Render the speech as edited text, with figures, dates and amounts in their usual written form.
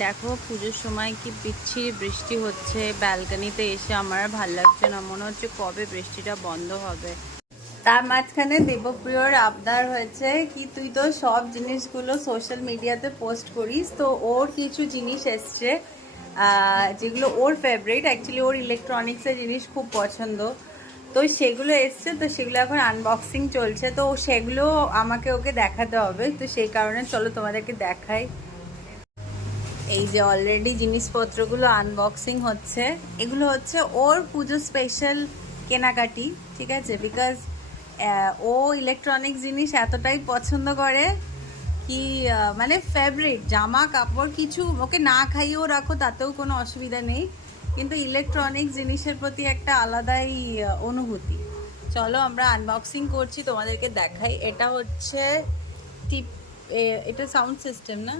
দেখো পুজোর সময় কি বিচ্ছিরি বৃষ্টি হচ্ছে, ব্যালকনিতে এসে আমার আর ভাল লাগছে না, মনে হচ্ছে কবে বৃষ্টিটা বন্ধ হবে। তার মাঝখানে দেবপ্রিয়র আবদার হয়েছে কি তুই তো সব জিনিসগুলো সোশ্যাল মিডিয়াতে পোস্ট করিস, তো ওর কিছু জিনিস এসছে যেগুলো ওর ফেভারিট, অ্যাকচুয়ালি ওর ইলেকট্রনিক্সের জিনিস খুব পছন্দ, তো সেগুলো এসছে, তো সেগুলো এখন আনবক্সিং চলছে, তো সেগুলো আমাকে ওকে দেখাতে হবে, তো সেই কারণে চলো তোমাদেরকে দেখাই। এই যে অলরেডি জিনিসপত্রগুলো আনবক্সিং হচ্ছে, এগুলো হচ্ছে ওর পুজো স্পেশাল কেনাকাটি, ঠিক আছে, বিকজ ও ইলেকট্রনিক জিনিস এতটাই পছন্দ করে কি মানে ফেভারিট, জামা কাপড় কিছু ওকে না খাইয়েও রাখো তাতেও কোনো অসুবিধা নেই, কিন্তু ইলেকট্রনিক জিনিসের প্রতি একটা আলাদাই অনুভূতি। চলো আমরা আনবক্সিং করছি, তোমাদেরকে দেখাই। এটা হচ্ছে টিপ, এটা সাউন্ড সিস্টেম না?